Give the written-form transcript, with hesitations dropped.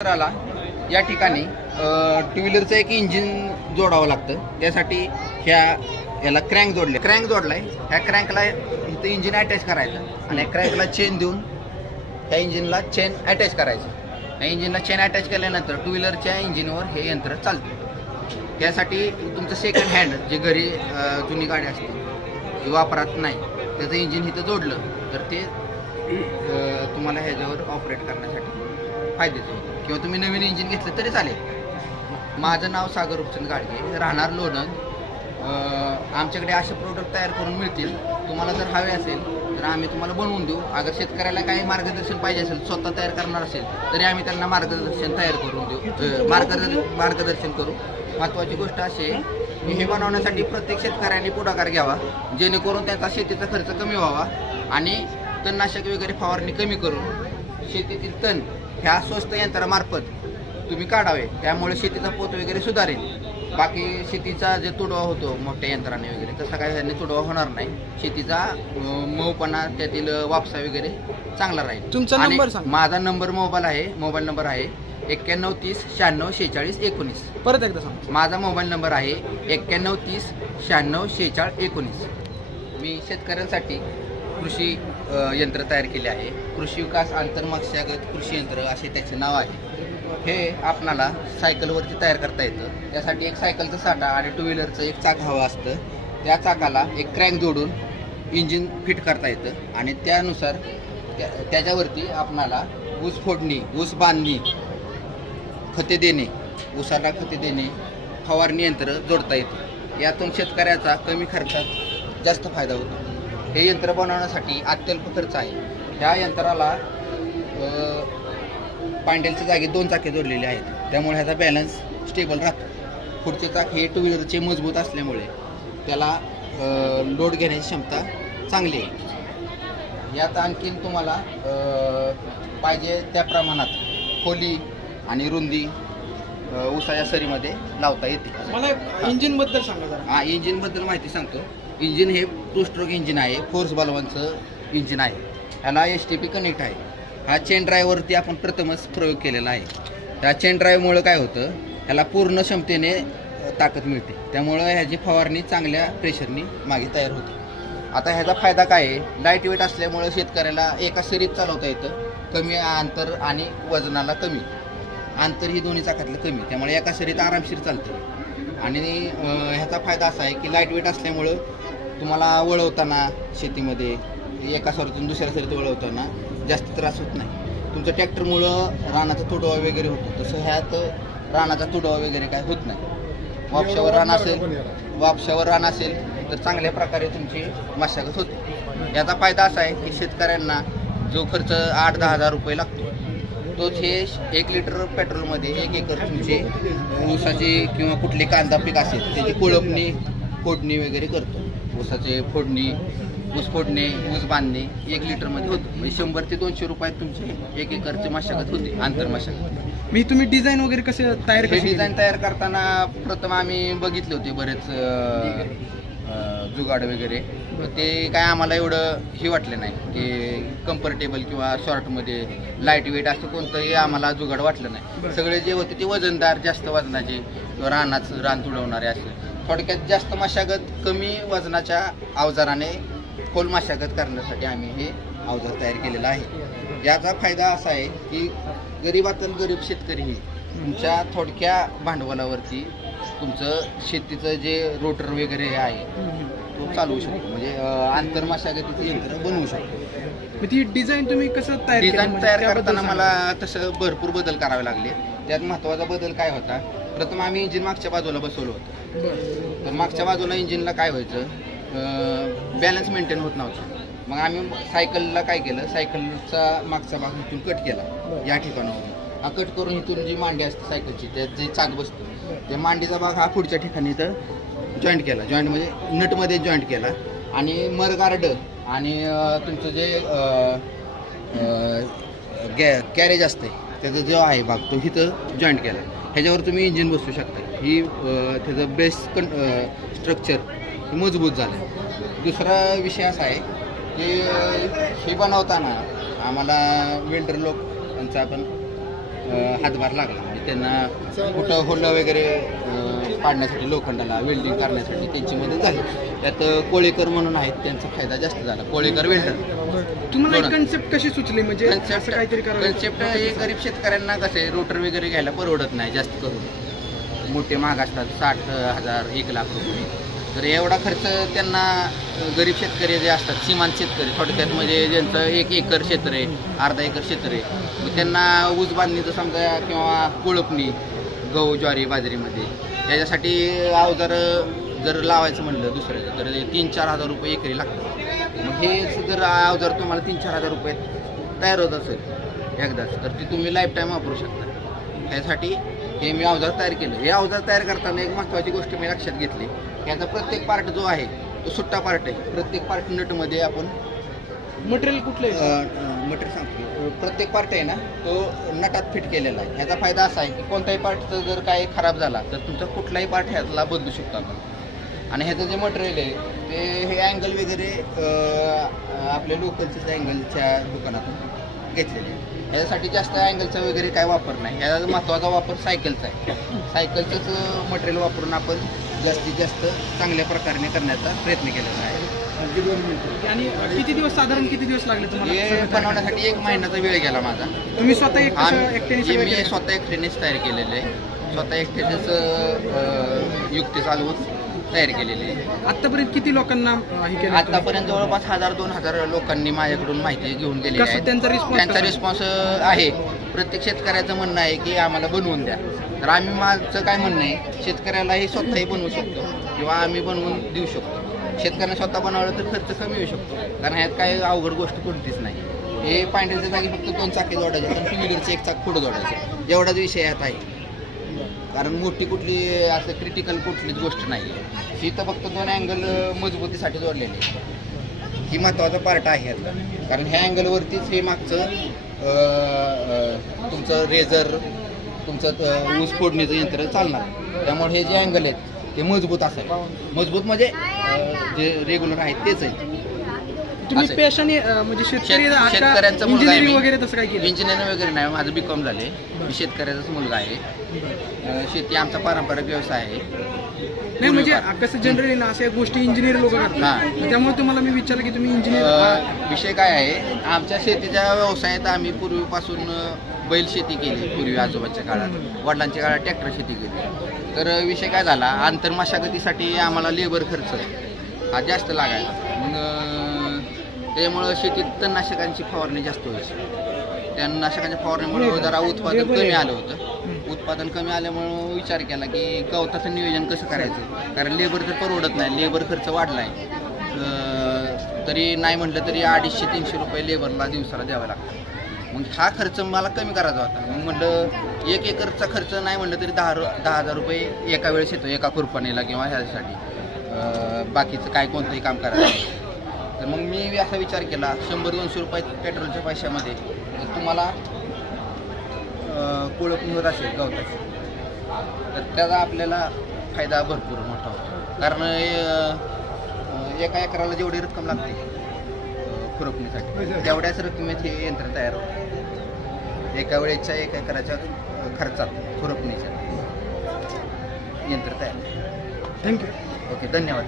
आला या ठिकाणी टू व्हीलरचं एक इंजिन जोडावं लागतं. त्यासाठी याला क्रँक जोडलाय. ह्या क्रँकला इथं इंजिन अटॅच करायचं आणि क्रँकला चेन देऊन ह्या इंजिनला चेन अटॅच करायचं. या इंजिनला चेन अटॅच केल्यानंतर टू व्हीलरच्या इंजिनवर हे यंत्र चालतं. त्यासाठी तुमचं सेकंड हँड जे घरी जुनी गाडी असते जी वापरात नाही त्याचं इंजिन इथं जोडलं तर ते तुम्हाला ह्याच्यावर ऑपरेट करण्यासाठी फायद्याचं होतं. किंवा तुम्ही नवीन इंजिन घेतलं तरी चालेल. माझं नाव सागर उपचंद गाडगे, राहणार लोणंद. आमच्याकडे असे प्रोडक्ट तयार करून मिळतील. तुम्हाला जर हवे असेल तर आम्ही तुम्हाला बनवून देऊ. अगर शेतकऱ्याला काही मार्गदर्शन पाहिजे असेल, स्वतः तयार करणार असेल तरी आम्ही त्यांना मार्गदर्शन तयार करून देऊ, मार्गदर्शन करू. महत्त्वाची गोष्ट अशी आहे की हे बनवण्यासाठी प्रत्येक शेतकऱ्यांनी पुढाकार घ्यावा, जेणेकरून त्यांचा शेतीचा खर्च कमी व्हावा आणि तणनाशक वगैरे फवारणी कमी करून शेतीतील तण ह्या स्वस्त यंत्रामार्फत तुम्ही काढावे. त्यामुळे शेतीचा पोत वगैरे सुधारेल. बाकी शेतीचा जे तुडवा होतो मोठ्या यंत्राने वगैरे तसा काही त्यांनी तुडवा होणार नाही. शेतीचा मऊपणा त्यातील वापसा वगैरे चांगला राहील. तुमचा नंबर सांगा. माझा मोबाईल नंबर आहे 91 30 96 46 19. परत एकदा सांगा. माझा मोबाईल नंबर आहे 91 30 96 46 19. मी शेतकऱ्यांसाठी कृषी यंत्र तयार केले आहे. कृषी विकास आंतरमशागत कृषी यंत्र असे त्याचे नाव आहे. हे आपणाला सायकलवरती तयार करता येतं. त्यासाठी एक सायकलचा साठा आणि टू व्हीलरचं एक चाक हवं असतं. त्या चाकाला एक क्रँक जोडून इंजिन फिट करता येतं आणि त्यानुसार त्याच्यावरती आपणाला ऊस फोडणी, ऊस बांधणी, खते देणे, ऊसाला खते देणे, फवारणी यंत्र जोडता येतं. यातून शेतकऱ्याचा कमी खर्चात जास्त फायदा होतो. हे यंत्र बनवण्यासाठी अत्यल्प खर्च आहे. ह्या यंत्राला पांडेलच्या जागी 2 चाके जोडलेले आहेत. त्यामुळे ह्याचा बॅलन्स स्टेबल राहतो. पुढचे चाक हे टू व्हीलरचे मजबूत असल्यामुळे त्याला लोड घेण्याची क्षमता चांगली आहे. यात आणखीन तुम्हाला पाहिजे त्या प्रमाणात खोली आणि रुंदी ऊसाच्या सरीमध्ये लावता येते. मला इंजिनबद्दल सांगा जरा. इंजिनबद्दल माहिती सांगतो. इंजिन हे 2 स्ट्रोक इंजिन आहे. फोर्स बलवानचं इंजिन आहे. ह्याला STP कनेक्ट आहे. हा चेन ड्राईव्हवरती आपण प्रथमच प्रयोग केलेला आहे. त्या चेन ड्राईव्हमुळं काय होतं, ह्याला पूर्ण क्षमतेने ताकद मिळते. त्यामुळं ह्याची फवारणी चांगल्या प्रेशरनी मागे तयार होते. आता ह्याचा फायदा काय आहे, लाईट वेट असल्यामुळं शेतकऱ्याला एका सरीत चालवता येतं. कमी अंतर आणि वजनाला कमी अंतर ही दोन्ही चाकातलं कमी, त्यामुळे एका सरीत आरामशीर चालतं. आणि ह्याचा फायदा असा आहे की लाईट वेट असल्यामुळं तुम्हाला वळवताना शेतीमध्ये एका सरीतून दुसऱ्या सरीत वळवताना जास्त त्रास होत नाही. तुमचं ट्रॅक्टरमुळं रानाचा तुडवा वगैरे होतो, तसं ह्यात रानाचा तुडवा वगैरे काय होत नाही. वापशावर रान असेल तर चांगल्या प्रकारे तुमची मशागत होते. याचा फायदा असा आहे की शेतकऱ्यांना जो खर्च 8-10 हजार रुपये लागतो तोच हे 1 लिटर पेट्रोलमध्ये 1 एकर तुमचे ऊसाचे किंवा कुठले कांदा पीक असेल त्याची कोळपणी फोडणी वगैरे करतो. ऊसाचे फोडणी, ऊस फोडणे, ऊस बांधणे 1 लिटरमध्ये होतं. म्हणजे 100 ते 200 रुपयात तुमची 1 एकरची मशागत होते, आंतर मशागत. तुम्ही डिझाईन वगैरे कसे तयार डिझाईन तयार करताना प्रथम आम्ही बघितले होते बरेच जुगाड वगैरे. ते काय आम्हाला एवढं हे वाटलं नाही की कम्फर्टेबल किंवा शॉर्टमध्ये लाईट वेट असं कोणतंही आम्हाला जुगाड वाटलं नाही. सगळे जे होते ते वजनदार, जास्त वजनाचे किंवा रान तुडवणारे असे. थोडक्यात जास्त मशागत कमी वजनाच्या अवजाराने खोल मशागत करण्यासाठी आम्ही हे अवजार तयार केलेलं आहे. याचा फायदा असा आहे की गरीबातील गरीब शेतकरी तुमच्या थोडक्या भांडवलावरती तुमचं शेतीचं जे रोटर वगैरे आहे तो चालवू शकतो. म्हणजे आंतर मशागतीचं यंत्र बनवू शकतो. ती डिझाईन तुम्ही कसं डिझाईन तयार करताना मला तसं भरपूर बदल करावे लागले. त्यात महत्त्वाचा बदल काय होता, प्रथम आम्ही इंजिन मागच्या बाजूला बसवलं होतं. तर मागच्या बाजूला इंजिनला काय व्हायचं, बॅलन्स मेंटेन होत नव्हतं. मग आम्ही सायकलला काय केलं, सायकलचा मागचा भाग इथून कट केला. या ठिकाणावरून हा कट करून इथून जी मांडी असते सायकलची त्यात जे चाक बसतो त्या मांडीचा भाग हा पुढच्या ठिकाणी इथं जॉईंट केला. जॉईंट म्हणजे नटमध्ये जॉईंट केला आणि मरगार्ड आणि तुमचं जे कॅरेज असते त्याचा जो आहे भाग तो इथं जॉईंट केला. ह्याच्यावर तुम्ही इंजिन बसवू शकता. ही त्याचं बेस स्ट्रक्चर मजबूत झालं. दुसरा विषय असा आहे की हे बनवताना आम्हाला वेल्डर लोकांचा आपण हातभार लागला. म्हणजे त्यांना कुठं होलं वगैरे पाडण्यासाठी, लोखंडाला वेल्डिंग करण्यासाठी त्यांची मदत झाली. त्यात कोळेकर म्हणून आहेत, त्यांचा फायदा जास्त झाला. कोळेकर वेल्डर. तुम्हाला एक कन्सेप्ट कशी सुचली, म्हणजे असं काहीतरी करावं? कन्सेप्ट हे गरीब शेतकऱ्यांना कसे रोटर वगैरे घ्यायला परवडत नाही जास्त करून. मोठे महाग असतात, 60,000 1,00,000 रुपये. तर एवढा खर्च त्यांना गरीब शेतकरी जे असतात, सीमांत शेतकरी थोडक्यात, म्हणजे ज्यांचं 1 एकर क्षेत्र आहे, अर्धा एकर क्षेत्र आहे, मग त्यांना ऊस बांधणीचं समजा किंवा कोळपणी गहू ज्वारी बाजरीमध्ये याच्यासाठी अवजार जर लावायचं म्हणलं दुसऱ्याचं तर 3-4 हजार रुपये एकरी लागतात. मग हे जर अवजार तुम्हाला 3-4 हजार रुपयात तयार होत असेल एकदाच, तर ती तुम्ही लाईफ टाईम वापरू शकता. त्यासाठी हे मी अवजार तयार केलं. हे अवजार तयार करताना एक महत्त्वाची गोष्ट मी लक्षात घेतली, याचा प्रत्येक पार्ट जो आहे तो सुट्टा पार्ट आहे. प्रत्येक पार्ट नटमध्ये आपण मटेरियल कुठलं आहे? मटेरियल सांगतो. प्रत्येक पार्ट आहे ना तो नटात फिट केलेला आहे. ह्याचा फायदा असा आहे की कोणताही पार्टचं जर काय खराब झाला तर तुमचा कुठलाही पार्ट ह्याला बदलू शकतो आपण. आणि ह्याचं जे मटेरियल आहे ते हे अँगल वगैरे आपल्या लोकलच्या अँगलच्या दुकानातून घेतलेले आहे. ह्याच्यासाठी जास्त अँगलचा वगैरे काय वापर नाही. ह्याचा महत्त्वाचा वापर सायकलचा आहे. सायकलचंच मटेरियल वापरून आपण जास्तीत जास्त चांगल्या प्रकारे करण्याचा प्रयत्न केलेला आहे. आणि किती दिवस, साधारण किती दिवस लागले तुम्हाला हे बनवण्यासाठी 1 महिन्याचा वेळ गेला माझा. तुम्ही स्वतः मी एकट्याने? स्वतः एकट्यानेच तयार केलेलं आहे. स्वतः एकट्यानेच युक्ती चालवून तयार केलेली आहे. आतापर्यंत किती लोकांना हे केलं? आतापर्यंत जवळपास 1000-2000 लोकांनी माझ्याकडून माहिती घेऊन गेली आहे. त्यांचा रिस्पॉन्स आहे. प्रत्येक शेतकऱ्याचं म्हणणं आहे की आम्हाला बनवून द्या. तर आम्ही, माझं काय म्हणणं आहे, शेतकऱ्यालाही स्वतःही बनवू शकतो किंवा आम्ही बनवून देऊ शकतो. शेतकऱ्याने स्वतः बनवलं तर खर्च कमी होऊ शकतो, कारण ह्यात काही अवघड गोष्ट कोणतीच नाही. हे पांढऱ्याच्या जागी फक्त 2 चाके जोडायचे आणि 2 व्हीलरचं 1 चाक पुढं जोडायचं, एवढाच विषय यात आहे. कारण मोठी कुठली असं क्रिटिकल कुठलीच गोष्ट नाही आहे. ही तर फक्त 2 अँगल मजबूतीसाठी जोडलेले आहे. ही महत्त्वाचा पार्ट आहे यातला. कारण ह्या अँगलवरतीच हे मागचं तुमचं रेझर, तुमचं ऊस फोडणीचं यंत्र चालणार. त्यामुळे हे जे अँगल आहेत ते मजबूत असेल. मजबूत म्हणजे जे रेग्युलर आहेत तेच आहेत. तुम्ही पेशाने म्हणजे शेतकऱ्यांचा मुलगा आहे मी. वगैरे तसं काय केलं? इंजिनिअरिंग वगैरे नाही, माझं B.Com झाले. मी शेतकऱ्याचाच मुलगा आहे. शेती आमचा पारंपरिक व्यवसाय आहे. नाही म्हणजे कसं जनरली ना अशा गोष्टी इंजिनियर लोक करतात, त्यामुळे तुम्हाला मी विचारलं की तुम्ही इंजिनियर. विषय काय आहे, आमच्या शेतीच्या व्यवसायात आम्ही पूर्वीपासून बैल शेती केली. पूर्वी आजोबाच्या काळात, वडिलांच्या काळात ट्रॅक्टर शेती केली. तर विषय काय झाला, आंतरमशागतीसाठी आम्हाला लेबर खर्च हा जास्त लागायचा. मग त्यामुळं शेतीत तणनाशकांची फवारणी जास्त व्हायची. तणनाशकांच्या फवारणीमुळे जरा उत्पादन कमी आलं होतं. उत्पादन कमी आल्यामुळं विचार केला की गवताचं नियोजन कसं करायचं, कारण लेबर तर परवडत नाही, लेबर खर्च वाढला आहे. तरी नाही म्हटलं तरी 250-300 रुपये लेबरला दिवसाला द्यावा लागतो. मग हा खर्च मला कमी करायचा होता. मग म्हटलं 1 एकरचा खर्च नाही म्हटलं तरी 10,000 रुपये एका वेळेस येतो, एका खुरपणीला किंवा ह्यासाठी बाकीचं काय कोणतंही काम करायचं. तर मग मी असा विचार केला, 100-200 रुपये पेट्रोलच्या पैशामध्ये तुम्हाला कोळपणी होत असेल गवताची, तर त्याचा आपल्याला फायदा भरपूर मोठा होतो. कारण एका एकराला जेवढी रक्कम लागते खुरपणीसाठी तेवढ्याच रकमेत हे यंत्र तयार होतं. एका वेळेच्या 1 एकराच्या खर्चात खुरपणीच्या यंत्र तयार. थँक्यू. ओके, धन्यवाद.